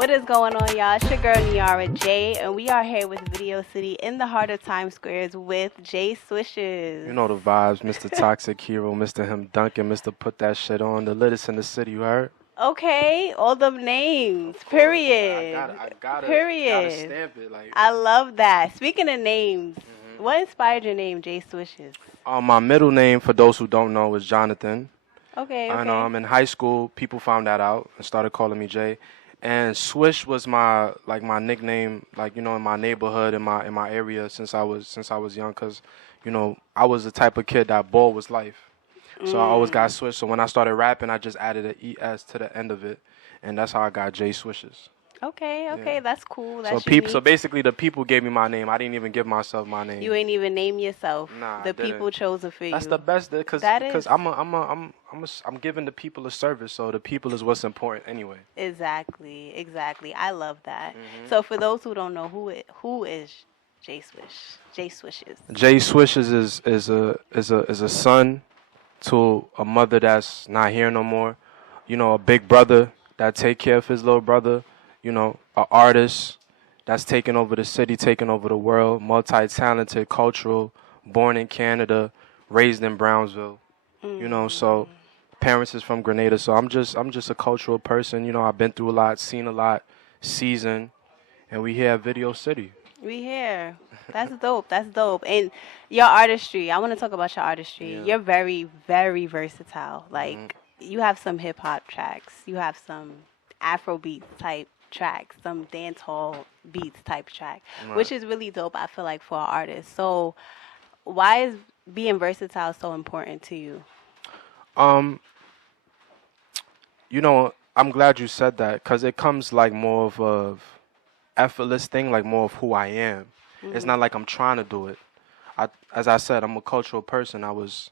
What is going on, y'all? It's your girl Niara J, and we are here with Video City in the heart of Times Squares with J You Swishes. know the vibes, Mr. Toxic Hero, Mr. Him Duncan, Mr. Put That Shit On, the littest in the city, you heard? Okay, all them names. Of course. Period. Gotta Period. stamp it. Like, I love that. Speaking of names, hmm what inspired your name, J Swishes? My middle name, for those who don't know, is Jonathan. Okay, And okay. in high school, people found that out and started calling me Jay. And Swish was my nickname, like in my neighborhood, in my area since I was young, cause I was the type of kid that ball was life. So I always got Mm. Swish. So when I started rapping, I just added an ES to the end of it, and that's how I got Jay Swishes. Okay, Yeah. okay, that's cool. So That's unique. basically, the people gave me my name. I didn't even give myself my name. You ain't even name yourself. Nah, The I didn't. people chose it for That's you. the best, cause That because is I'm giving the people a service. So the people is what's important anyway. exactly, exactly. I love that. hmm So for those who don't know, who is J Swish? J Swishes. Jay Swishes is a son to a mother that's not here no more. A big brother that take care of his little brother. A artist that's taking over the city, taking over the world. Multi-talented, cultural, born in Canada, raised in Brownsville. So Mm. parents is from Grenada. So I'm just a cultural person. I've been through a lot, seen a lot, seasoned, and we here at Video City. We here. That's dope. That's dope. And your artistry. I want to talk about your artistry. Yeah. You're very, very versatile. hmm Like you have some hip hop tracks. You have some Afrobeat type tracks, some dance hall beats type track, Right. which is really dope. I feel like for an artist. So why is being versatile so important to you? Um, I'm glad you said that because it comes like more of a effortless thing, like more of who I am. It's Hmm. not like I'm trying to do it. As I said, I'm a cultural person. I was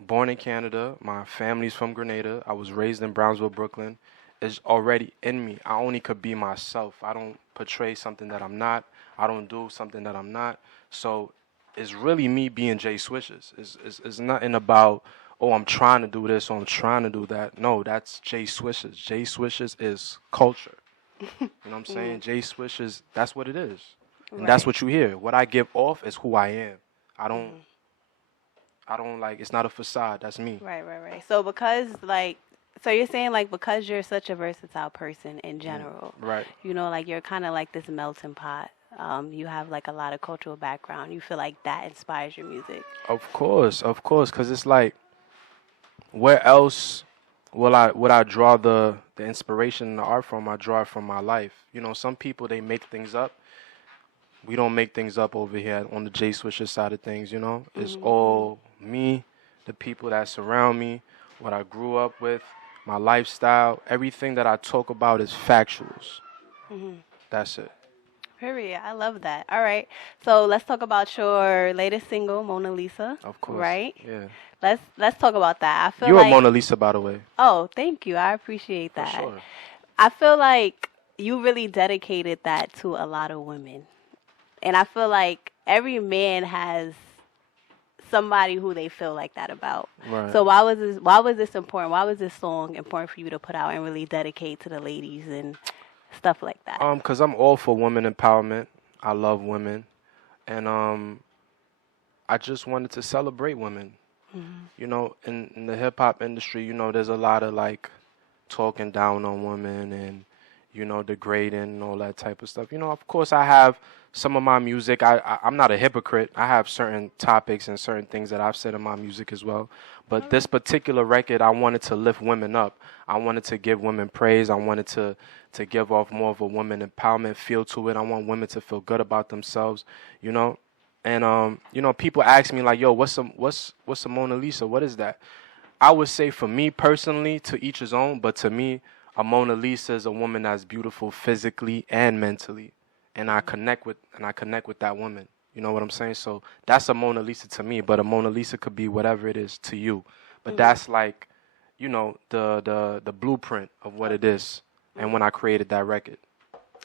born in Canada. My family's from Grenada. I was raised in Brownsville, Brooklyn. It's already in me. I only could be myself. I don't portray something that I'm not. I don't do something that I'm not. So it's really me being Jay Swishes. It's nothing about, oh, I'm trying to do this or I'm trying to do that. No, that's Jay Swishes. Jay Swishes is culture. You know what I'm saying? Mm, Jay Swishes, that's what it is. And that's right. what you hear. What I give off is who I am. I don't Hmm. I don't like, it's not a facade. That's me. Right, right, right. So because like so you're saying like because you're such a versatile person in Mm, general, right. like you're kind of like this melting pot. You have like a lot of cultural background. You feel like that inspires your music. Of course, because it's like, where else would I draw the inspiration and the art from? I draw it from my life. Some people they make things up. We don't make things up over here on the J Swisher side of things. It's Hmm. all me, the people that surround me, what I grew up with, my lifestyle. Everything that I talk about is factuals. Hmm. That's it. Period. I love that. All right. So let's talk about your latest single, Mona Lisa. Of course. Right. Yeah. Let's talk about that. I feel You're a like Mona Lisa, by the way. oh, thank you. I appreciate For that. sure. I feel like you really dedicated that to a lot of women. And I feel like every man has somebody who they feel like that about. Right. So why was this important? Why was this song important for you to put out and really dedicate to the ladies and stuff like that? Cause I'm all for women empowerment. I love women, and I just wanted to celebrate women. Hmm. In the hip hop industry, there's a lot of like talking down on women and degrading and all that type of stuff. Of course, I have some of my music. I'm not a hypocrite. I have certain topics and certain things that I've said in my music as well. All But this right. particular record, I wanted to lift women up. I wanted to give women praise. I wanted to give off more of a woman empowerment feel to it. I want women to feel good about themselves. You know. And people ask me like, "Yo, what's a Mona Lisa? What is that?" I would say for me personally, to each his own, but to me, a Mona Lisa is a woman that's beautiful physically and mentally, and I connect with that woman. You know what I'm saying? So that's a Mona Lisa to me, but a Mona Lisa could be whatever it is to you. But Hmm. that's like, the blueprint of what it Okay. is, and when Hmm. I created that record,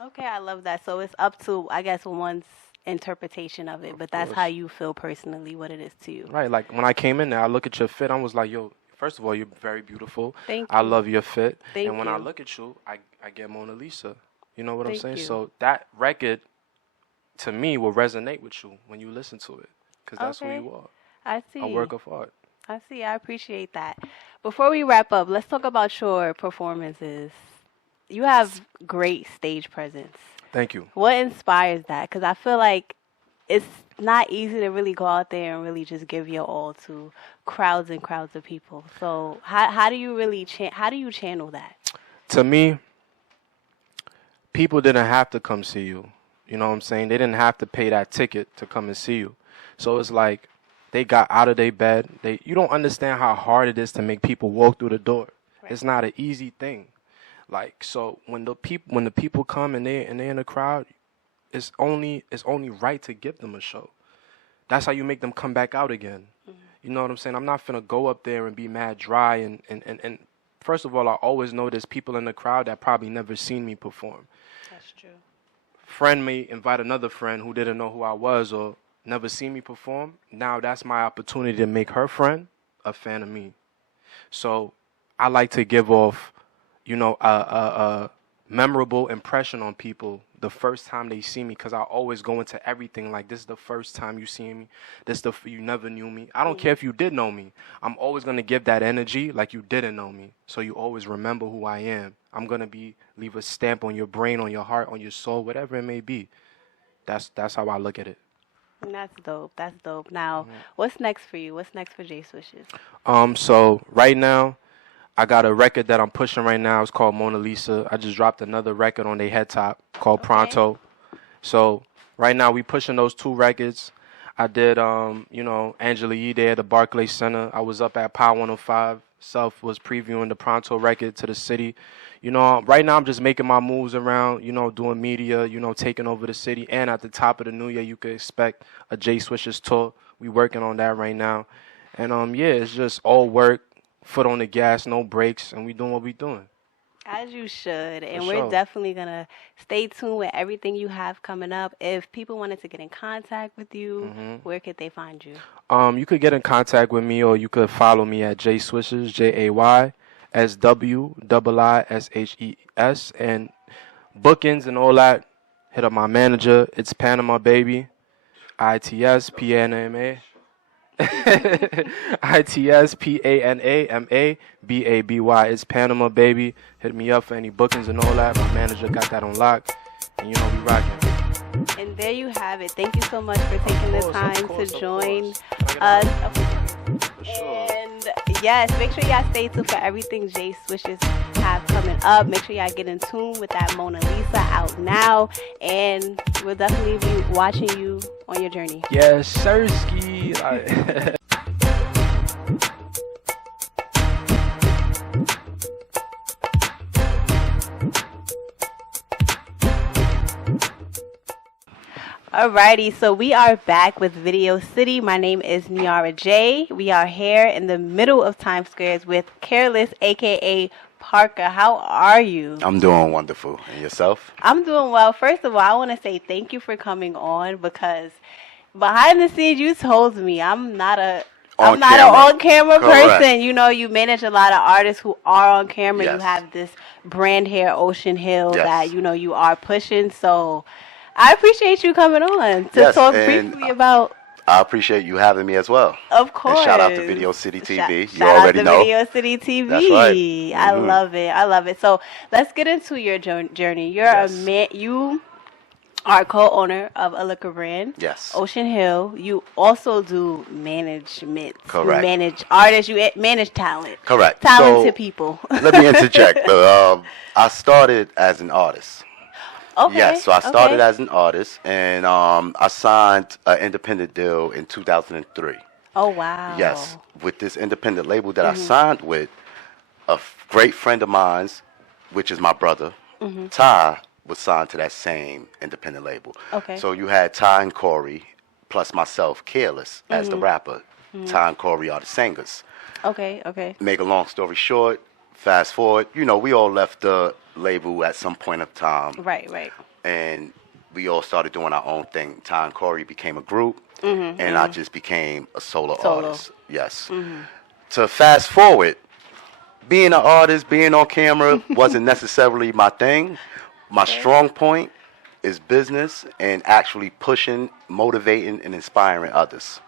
Okay, I love that. So it's up to, I guess, one's interpretation of it, of but that's how course. you feel personally, what it is to you. Right, like when I came in there, I look at your fit, I was like, yo, first of all, you're very beautiful. Thank I you. love your fit. And Thank when I you. look at you, I get Mona Lisa. You know what I'm Thank saying? you. So that record to me will resonate with you when you listen to it, because that's who Okay. you are, I a see. work of art. I see. I appreciate that. Before we wrap up, let's talk about your performances. You have great stage presence. Thank you. What inspires that? Because I feel like it's not easy to really go out there and really just give your all to crowds and crowds of people. So how do you really how do you channel that? To me, people didn't have to come see you. You know what I'm saying? They didn't have to pay that ticket to come and see you. So it's like they got out of their bed. You don't understand how hard it is to make people walk through the door. Right. It's not an easy thing. Like, so when the people come and they're in the crowd, it's only right to give them a show. That's how you make them come back out again. You know what I'm saying? I'm not finna go up there and be mad dry and first of all, I always know there's people in the crowd that probably never seen me perform. That's true. Friend may invite another friend who didn't know who I was or never seen me perform. Now that's my opportunity to make her friend a fan of me. So I like to give off, a memorable impression on people the first time they see me, because I always go into everything like, this is the first time you see me. You never knew me. I don't care if you did know me. I'm always going to give that energy like you didn't know me. So you always remember who I am. I'm going to leave a stamp on your brain, on your heart, on your soul, whatever it may be. That's how I look at it. And that's dope. That's dope. Now, what's next for you? What's next for J Swishes? So right now, I got a record that I'm pushing right now. It's called Mona Lisa. I just dropped another record on their head top called Pronto. So right now we pushing those two records. I did, Angela Yee there at the Barclays Center. I was up at Power 105. Self was previewing the Pronto record to the city. Right now I'm just making my moves around, doing media, taking over the city. And at the top of the new year, you could expect a J Swishes tour. We working on that right now. And, it's just all work. Foot on the gas, no brakes, and we doing what we doing. As you should. And For we're sure. definitely going to stay tuned with everything you have coming up. If people wanted to get in contact with you, where could they find you? You could get in contact with me, or you could follow me at J Swishes, JAYSWIISHES, and bookings and all that. Hit up my manager. It's Panama Baby, ITSPANAMA. ITSPANAMABABY. It's Panama Baby. Hit me up for any bookings and all that. My manager got that on lock. And we rocking. And there you have it. Thank you so much for taking the time to join us. For sure. And yes, make sure y'all stay tuned for everything J Swishes have coming up. Make sure y'all get in tune with that Mona Lisa out now. And we'll definitely be watching you on your journey. Yes, Sirski. Alrighty, so we are back with Video City. My name is Niara J. We are here in the middle of Times Square with Kareless, aka Parker. How are you? I'm doing wonderful. And yourself? I'm doing well. First of all, I want to say thank you for coming on, because behind the scenes you told me I'm not an on-camera person. You manage a lot of artists who are on camera. Yes. You have this brand here, Ocean Hill, Yes. that you are pushing. So I appreciate you coming on to talk briefly about. I appreciate you having me as well. Of course. And shout out to Video City TV. You Shout already out to know. Video City TV. That's right. I love it. I love it. So let's get into your journey. You're a man. You are co-owner of a liquor brand. Yes. Ocean Hill. You also do management. Correct. You manage artists. You manage talent. Correct. Talented people. Let me interject. I started as an artist. Okay. Yes, so I started as an artist, and I signed an independent deal in 2003. Oh, wow. Yes, with this independent label that I signed with, a great friend of mine's, which is my brother, Ty, was signed to that same independent label. Okay. So you had Ty and Corey, plus myself, Kareless, as the rapper. Ty and Corey are the singers. Okay. Make a long story short, fast forward, we all left the label at some point of time. Right. And we all started doing our own thing. Ty and Corey became a group, and I just became a solo artist. Yes. To fast forward, being an artist, being on camera wasn't necessarily my thing. My strong point is business and actually pushing, motivating, and inspiring others.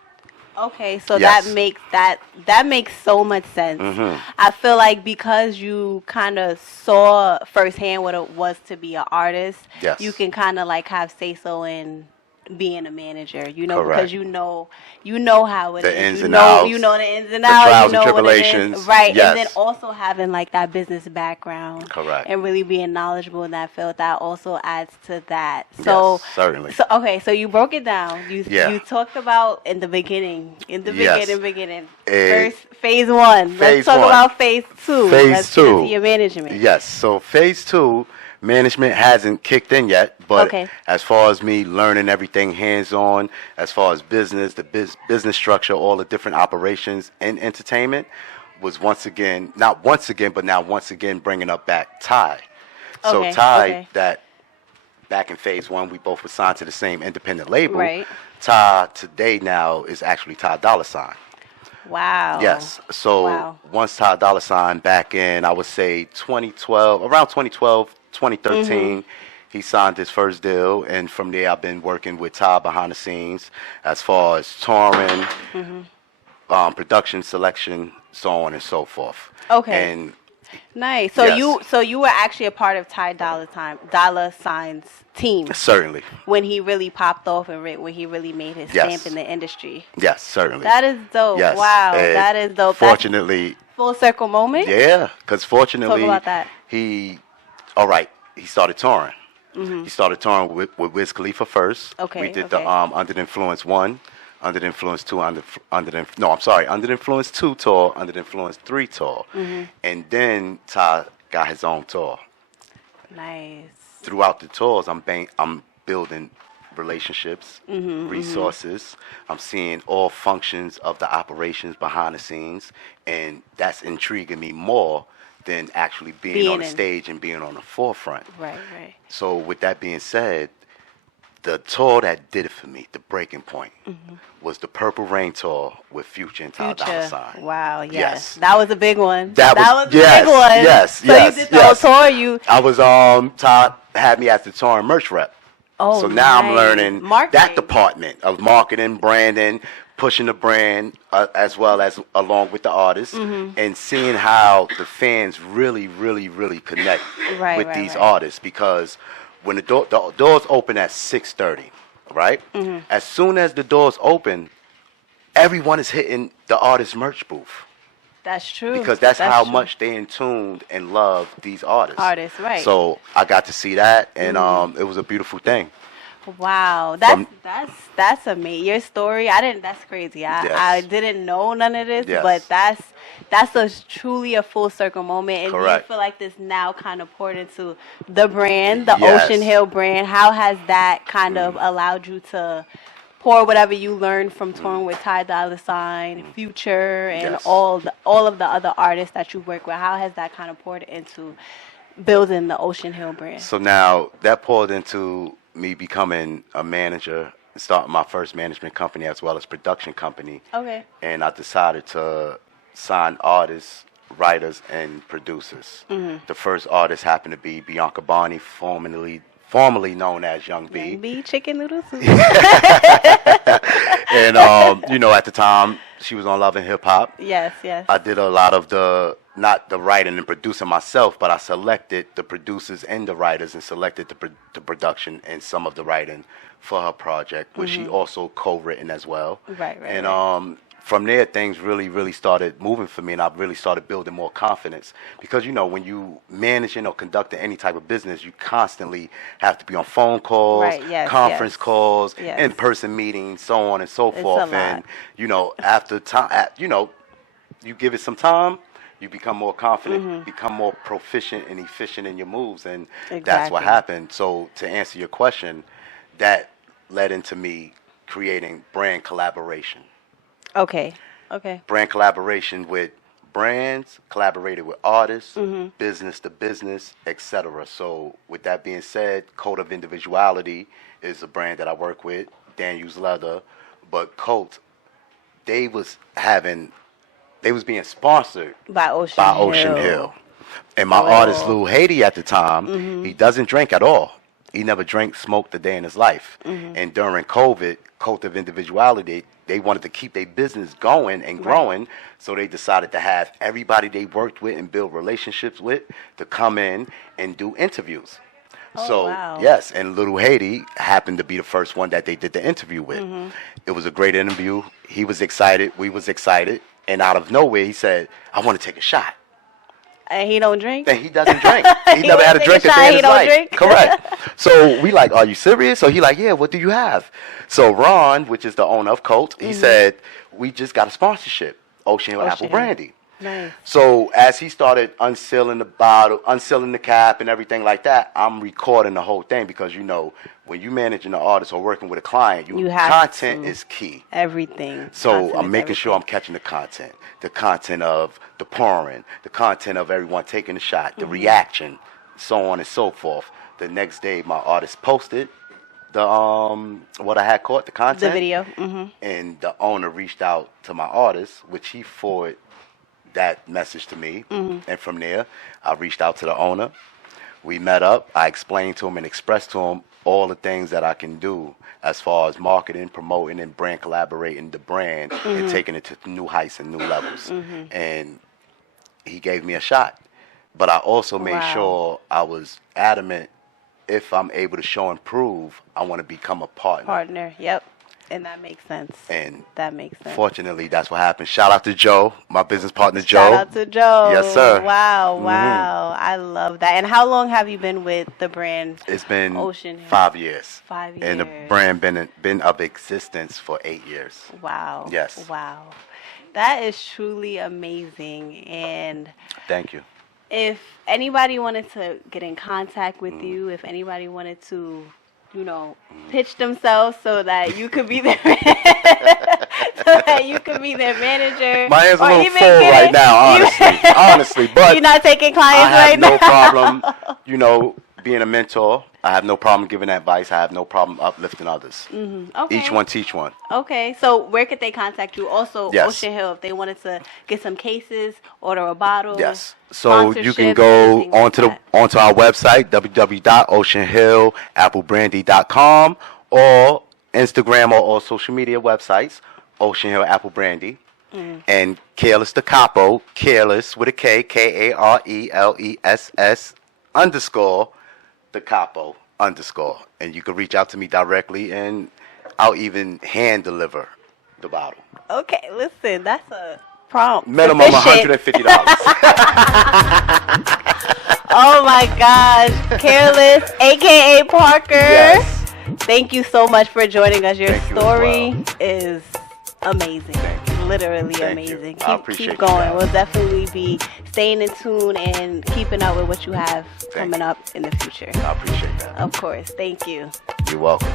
Okay, so Yes. that makes so much sense. I feel like because you kind of saw firsthand what it was to be an artist, Yes. you can kind of like have say so in being a manager, Correct. because you know how it The is. ins and outs, You know the ins and the outs. trials You and know what it tribulations. is, right? Yes. And then also having like that business background, Correct. and really being knowledgeable in that field, that also adds to that. So Yes, certainly. So okay, so you broke it down. Yeah. You talked about in the beginning, Yes. beginning. Eh, First phase one. phase Let's talk one. about phase two. Phase Let's two. get into your management. Yes. So phase two, management hasn't kicked in yet, but Okay. as far as me learning everything hands-on, as far as business, the business structure, all the different operations in entertainment, was once again, not once again, but now once again bringing up back Ty. So Okay, Ty, okay. that back in phase one, we both were signed to the same independent label. Right. Ty today now is actually Ty Dollar Sign. Wow. Yes. So Wow. once Ty Dollar Sign back in, I would say 2012, around 2012, 2013, he signed his first deal. And from there, I've been working with Ty behind the scenes as far as touring, production, selection, so on and so forth. Okay. And Nice. So Yes. you were actually a part of Dollar Sign's team certainly, when he really popped off and when he really made his Yes. stamp in the industry. yes, certainly. That is dope. Yes. Wow. And That is dope. Fortunately, That's full circle moment. yeah, because fortunately, Talk about that. he started touring. He started touring with Wiz Khalifa first. Okay, We did okay. the Under the Influence 1, Under the Influence 2, Under the Influence 2 tour, Under the Influence 3 tour. And then Ty got his own tour. Nice. Throughout the tours, I'm building relationships, resources. I'm seeing all functions of the operations behind the scenes, and that's intriguing me more than actually being on the stage and being on the forefront. Right, right. So with that being said, the tour that did it for me, the breaking point, was the Purple Rain tour with Future and Ty Dolla $ign. Wow, yes. Yes. That was a big one. That was- a yes, big one. yes, So yes, you did the whole yes. tour, I was Ty had me as the tour and merch rep. Oh, so now I'm nice. learning Marketing. that department of marketing, branding, pushing the brand as well as along with the artists, and seeing how the fans really, really, really connect with these artists. Because when the doors open at 6:30, right? As soon as the doors open, everyone is hitting the artist merch booth. That's true. Because that's how true. much they in tuned and love these artists. Artists, right. So I got to see that, and it was a beautiful thing. Wow, that's amazing. Your story, that's crazy. Yes. I didn't know none of this, Yes. but that's truly a full circle moment. And do you Correct. feel like this now kind of poured into the brand, the Yes. Ocean Hill brand? How has that kind of allowed you to pour whatever you learned from touring with Ty Dolla $ign, Future, and Yes. all of the other artists that you work with? How has that kind of poured into building the Ocean Hill brand? So now that poured into me becoming a manager, starting my first management company as well as production company. Okay. And I decided to sign artists, writers, and producers. The first artist happened to be Bianca Barney, formerly known as Young B. Young B, chicken noodle soup. And at the time she was on Love and Hip Hop. Yes, yes. I did a lot of not the writing and producing myself, but I selected the producers and the writers and selected the production and some of the writing for her project, which she also co-written as well. Right. And from there, things really, really started moving for me, and I really started building more confidence. Because, when you managing or conducting any type of business, you constantly have to be on phone calls, Right, yes, conference yes. calls, Yes. in-person meetings, so on and so It's forth. a lot. And, after time, you give it some time, you become more confident, become more proficient and efficient in your moves, and that's what Exactly. happened. So to answer your question, that led into me creating brand collaboration. Okay. Brand collaboration with brands, collaborated with artists, business to business, etc. So with that being said, Code of Individuality is a brand that I work with, Daniel's Leather, but Colt, they was being sponsored By Ocean Hill. And my artist, Lou Haiti, at the time, he doesn't drink at all. He never drank, smoked a day in his life. And during COVID, Cult of Individuality, they wanted to keep their business going and growing, so they decided to have everybody they worked with and build relationships with to come in and do interviews. Yes, and Little Haiti happened to be the first one that they did the interview with. It was a great interview. He was excited. We was excited. And out of nowhere, he said, I want to take a shot. And he don't drink? And he doesn't drink. He never had a drink a day in his life. Drink? Correct. So we like, are you serious? So he like, yeah, what do you have? So Ron, which is the owner of Colt, he said, we just got a sponsorship, Ocean Hill Apple Brandy. Nice. So as he started unsealing the bottle, unsealing the cap and everything like that, I'm recording the whole thing because, you know, when you managing an artist or working with a client, you content is key. Everything. So I'm making sure I'm catching the content of the pouring, the content of everyone taking a shot, the reaction, so on and so forth. The next day, my artist posted the what I had caught, the content. The video. And the owner reached out to my artist, which he forwarded that message to me. And from there, I reached out to the owner. We met up. I explained to him and expressed to him all the things that I can do as far as marketing, promoting, and brand collaborating the brand and taking it to new heights and new levels. And he gave me a shot. But I also made sure I was adamant, if I'm able to show and prove, I want to become a partner. Yep. And that makes sense. And that makes sense. Fortunately, that's what happened. Shout out to Joe, my business partner, Joe. Shout out to Joe. Yes, sir. Wow, I love that. And how long have you been with the brand? It's been Ocean Hill? 5 years. 5 years. And the brand been of existence for 8 years. Wow. Yes. Wow. That is truly amazing. And thank you. If anybody wanted to get in contact with you, if anybody wanted to, you know, pitch themselves so that you could be their manager. My hands are a little full right now, honestly. But you're not taking clients right now. I have no now. problem, you know, being a mentor. I have no problem giving advice. I have no problem uplifting others. Okay. Each one teach one. Okay. So where could they contact you? Also, yes. Ocean Hill, if they wanted to get some cases, order a bottle. Yes. So you can go onto our website, www.oceanhillapplebranding.com, or Instagram or all social media websites, Ocean Hill Apple Brandy. And Kareless the Capo, Kareless with a K, Kareless _ the Capo _ and you can reach out to me directly, and I'll even hand deliver the bottle. Okay, listen, that's a prompt. Minimum $150. Oh my gosh, Kareless, aka Parker. Yes. Thank you so much for joining us. Your story is amazing. Literally amazing. Keep going. We'll definitely be staying in tune and keeping up with what you have coming up in the future. I appreciate that. Of course. Thank you. You're welcome.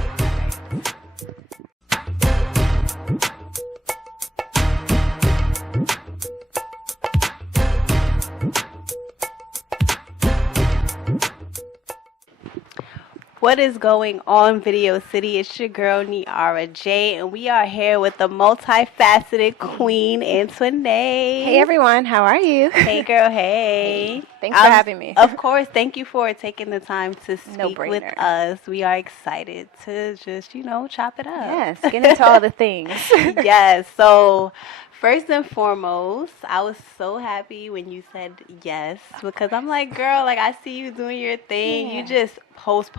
What is going on, Video City? It's your girl, Niara J, and we are here with the multifaceted queen, Antone. Hey, everyone. How are you? Hey, girl. Hey. Thanks for having me. Of course. Thank you for taking the time to speak with No-brainer. us. We are excited to just, you know, chop it up. Yes, get into all the things. Yes. So, first and foremost, I was so happy when you said yes, because I'm like, girl, like, I see you doing your thing. Yeah. You just post.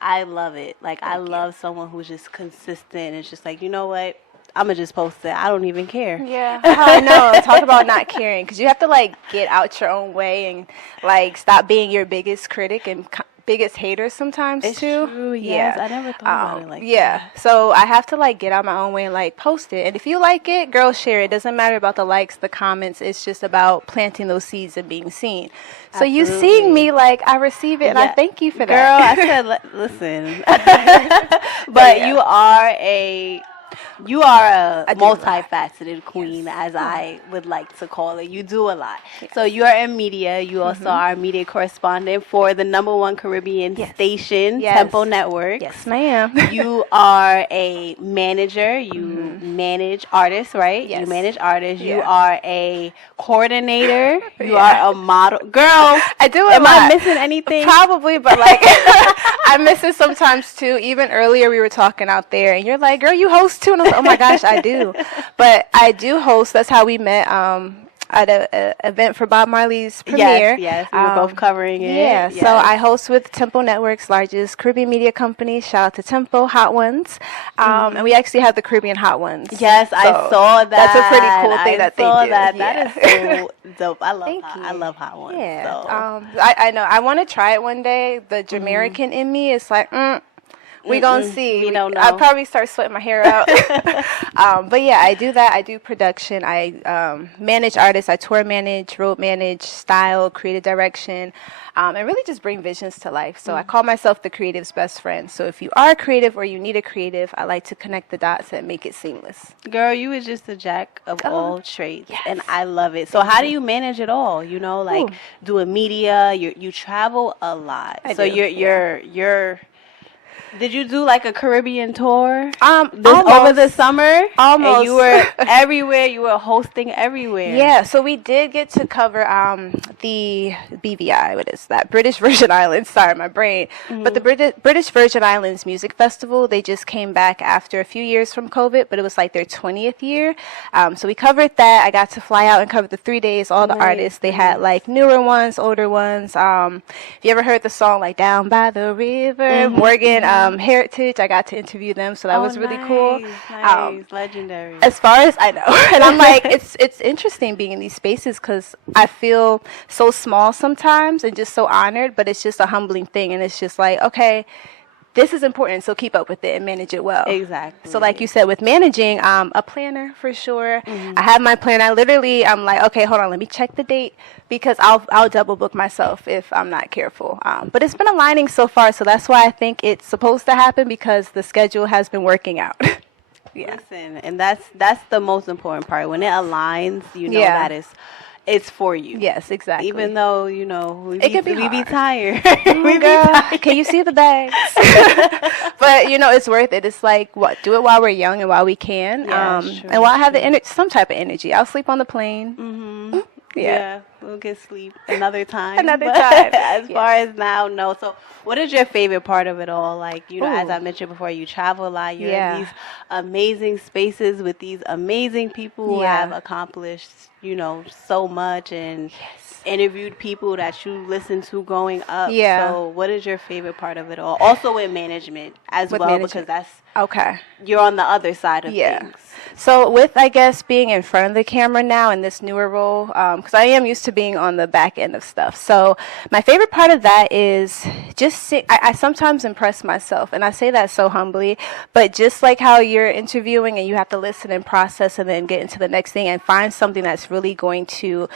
I love it. Like, I love someone who's just consistent. It's just like, you know what? I'm going to just post it. I don't even care. Yeah, I know. Talk about not caring, because you have to, like, get out your own way and, like, stop being your biggest critic and biggest hater sometimes, It's too. true, yes. I never thought about it like that. So I have to, like, get out my own way and, like, post it. And if you like it, girl, share it. It doesn't matter about the likes, the comments. It's just about planting those seeds and being seen. So you seeing me, like, I receive it, and I thank you for that. Girl, I said, listen. But you are a You are a multifaceted queen, as I would like to call it. You do a lot. Yes. So you are in media. You also are media correspondent for the #1 Caribbean station, Tempo Network. Yes, ma'am. You are a manager. You manage artists, right? Yes. You manage artists. Yeah. You are a coordinator. You are a model. Girl, I do Am I missing anything? Probably, but like I miss it sometimes too. Even earlier we were talking out there and you're like, girl, you host too? And I was like, oh my gosh, I do. But I do host. That's how we met at an event for Bob Marley's premiere. Yes, we were both covering it. Yeah, yes. So I host with Tempo Network's largest Caribbean media company. Shout out to Tempo, Hot Ones. And we actually have the Caribbean Hot Ones. Yes, so I saw that. That's a pretty cool thing that they do. That is so dope. I love Hot Ones. Yeah. So. I know. I want to try it one day. The Jamaican in me is like, we gonna see. We don't know. I'll probably start sweating my hair out. But yeah, I do that. I do production. I manage artists. I tour manage, road manage, style, creative direction, and really just bring visions to life. So I call myself the creative's best friend. So if you are creative or you need a creative, I like to connect the dots and make it seamless. Girl, you is just a jack of all trades, and I love it. So how do you manage it all? You know, like doing media. You travel a lot. You're Did you do like a Caribbean tour over the summer? Almost. And you were everywhere. You were hosting everywhere. Yeah, so we did get to cover the BVI. What is that? British Virgin Islands. Sorry, my brain. But the British Virgin Islands Music Festival, they just came back after a few years from COVID, but it was like their 20th year. So we covered that. I got to fly out and cover the 3 days, all the artists. They had like newer ones, older ones. If you ever heard the song like Down by the River, Morgan, Heritage, I got to interview them, so that was really cool. Nice, legendary. As far as I know, and I'm like, it's interesting being in these spaces because I feel so small sometimes and just so honored, but it's just a humbling thing, and it's just like, okay, this is important, so keep up with it and manage it well. Exactly. So like you said, with managing, a planner for sure. I have my plan. I'm like, okay, hold on, let me check the date because I'll double book myself if I'm not careful. But it's been aligning so far, so that's why I think it's supposed to happen because the schedule has been working out. Yeah. Listen, and that's the most important part. When it aligns, that it's for you. Yes, exactly. Even though, we be tired. Can you see the bags? But, it's worth it. It's like, do it while we're young and while we can. Yeah, and while I have the some type of energy. I'll sleep on the plane. Mm-hmm. Yeah, we'll get sleep another time. As far as now, no. So what is your favorite part of it all? Like, as I mentioned before, you travel a lot. You're in these amazing spaces with these amazing people who have accomplished, so much and interviewed people that you listened to growing up. Yeah. So what is your favorite part of it all? Also with management because that's you're on the other side of things. So with, I guess, being in front of the camera now in this newer role, because I am used to being on the back end of stuff. So my favorite part of that is just I sometimes impress myself, and I say that so humbly, but just like how you're interviewing and you have to listen and process and then get into the next thing and find something that's really going to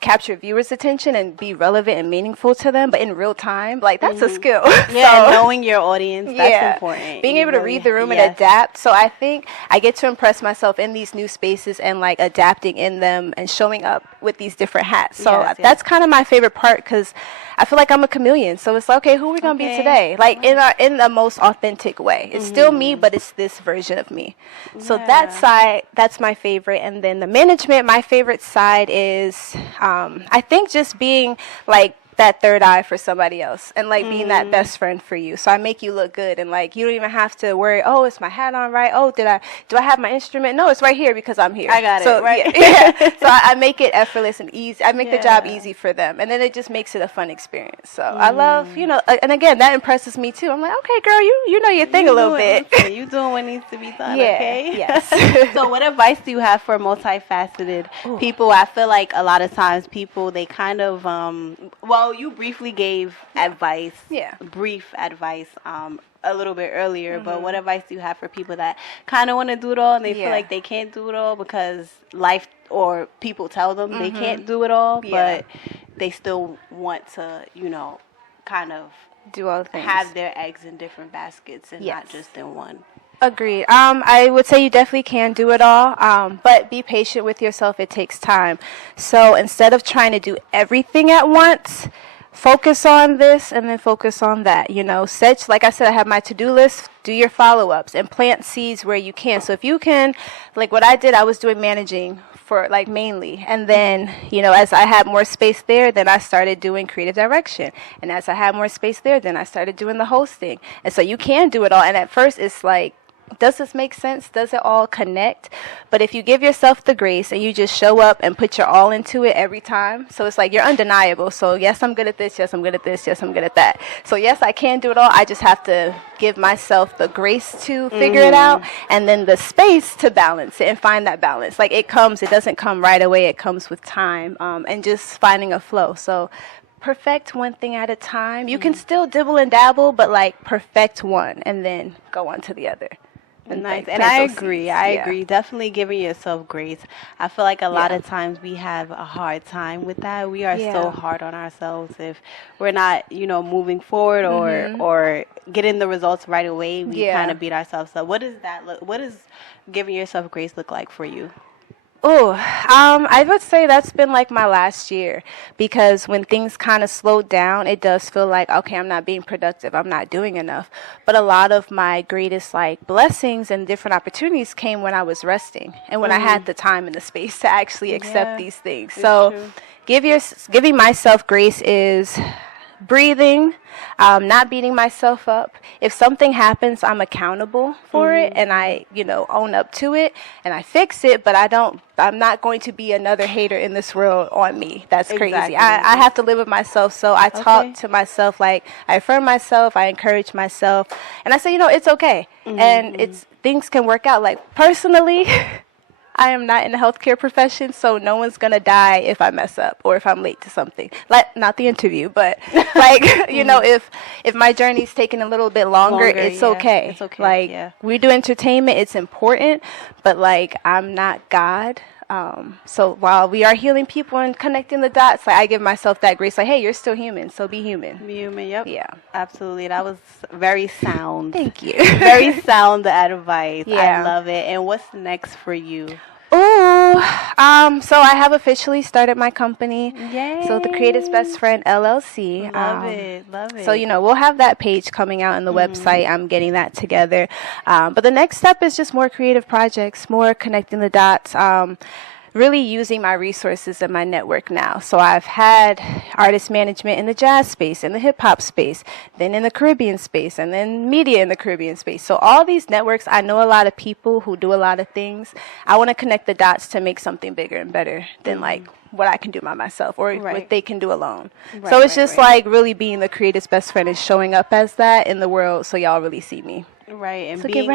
capture viewers' attention and be relevant and meaningful to them, but in real time, like that's a skill. Yeah, and knowing your audience, that's important. Being able to read the room and adapt. So I think I get to impress myself in these new spaces and like adapting in them and showing up with these different hats. So that's kind of my favorite part because I feel like I'm a chameleon. So it's like, okay, who are we gonna be today? Like in the most authentic way. It's still me, but it's this version of me. So that side, that's my favorite. And then the management, my favorite side is I think just being like that third eye for somebody else and like being that best friend for you. So I make you look good and like you don't even have to worry, oh, is my hat on right? Oh, do I have my instrument? No, it's right here because I'm here. I got it. Right. So I make it effortless and easy. I make the job easy for them. And then it just makes it a fun experience. So I love, and again, that impresses me too. I'm like, okay, girl, you know your thing a little bit. You doing what needs to be done, okay? Yes. So what advice do you have for multifaceted people? I feel like a lot of times people, they kind of, you briefly gave advice, brief advice, a little bit earlier, but what advice do you have for people that kind of want to do it all and they feel like they can't do it all because life or people tell them they can't do it all, but they still want to, kind of do all the things, have their eggs in different baskets and not just in one? Agreed. I would say you definitely can do it all, but be patient with yourself. It takes time. So instead of trying to do everything at once, focus on this and then focus on that. You know, like I said, I have my to-do list. Do your follow-ups and plant seeds where you can. So if you can, like what I did, I was doing managing for like mainly, and then, you know, as I had more space there, then I started doing creative direction, and as I had more space there, then I started doing the hosting. And so you can do it all, and at first it's like, does this make sense? Does it all connect? But if you give yourself the grace and you just show up and put your all into it every time, so it's like you're undeniable. So yes, I'm good at this. Yes, I'm good at this. Yes, I'm good at that. So yes, I can do it all. I just have to give myself the grace to figure it out, and then the space to balance it and find that balance. Like it doesn't come right away. It comes with time, and just finding a flow. So perfect one thing at a time. You can still dibble and dabble, but like perfect one and then go on to the other. Nice. And I agree. I agree. Definitely giving yourself grace. I feel like a lot of times we have a hard time with that. We are so hard on ourselves if we're not, you know, moving forward or getting the results right away. We kind of beat ourselves up. What does giving yourself grace look like for you? Oh, I would say that's been like my last year, because when things kind of slowed down, it does feel like, okay, I'm not being productive. I'm not doing enough. But a lot of my greatest like blessings and different opportunities came when I was resting and when I had the time and the space to actually accept these things. So giving myself grace is breathing, not beating myself up. If something happens, I'm accountable for it, and I, you know, own up to it and I fix it, but I'm not going to be another hater in this world on me. That's crazy. I have to live with myself. So I talk to myself, like I affirm myself, I encourage myself, and I say, you know, it's okay. And things can work out. Like personally, I am not in the healthcare profession, so no one's going to die if I mess up or if I'm late to something. Like, not the interview, but like, you know, if my journey's taking a little bit longer, it's okay. It's okay. Like, we do entertainment, it's important, but like, I'm not God. So while we are healing people and connecting the dots, like I give myself that grace, like, hey, you're still human, so be human. Be human, yep. Yeah. Absolutely. That was very sound. Thank you. Very sound advice. Yeah. I love it. And what's next for you? So I have officially started my company. Yay. So the Creative's Best Friend LLC. Love it. So, you know, we'll have that page coming out on the website. I'm getting that together. But the next step is just more creative projects, more connecting the dots. Really using my resources and my network now. So I've had artist management in the jazz space, in the hip hop space, then in the Caribbean space, and then media in the Caribbean space. So all these networks, I know a lot of people who do a lot of things. I want to connect the dots to make something bigger and better than like what I can do by myself or what they can do alone. So it's just like really being the creative's best friend and showing up as that in the world so y'all really see me. Right, and so being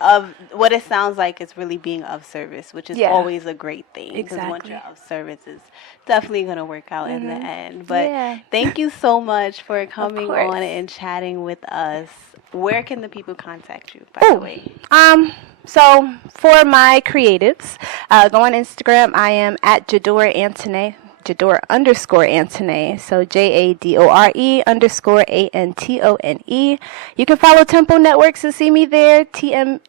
of what it sounds like is really being of service, which is always a great thing. Because once you're of service, it's definitely going to work out in the end. But thank you so much for coming on and chatting with us. Where can the people contact you, by the way? So for my creatives, go on Instagram. I am at Jadore Antone. Jadore_Antone, so JADORE_ANTONE. You can follow Tempo Networks and see me there, TEMPO.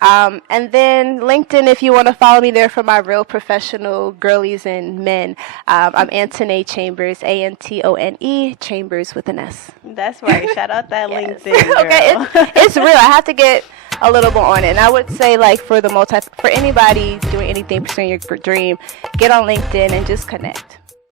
And then LinkedIn, if you want to follow me there for my real professional girlies and men. I'm Antone Chambers, ANTONE, Chambers with an S. That's right. Shout out that LinkedIn, girl. Okay, it's real. I have to get a little more on it. And I would say, like, for anybody doing anything pursuing your dream, get on LinkedIn and just connect.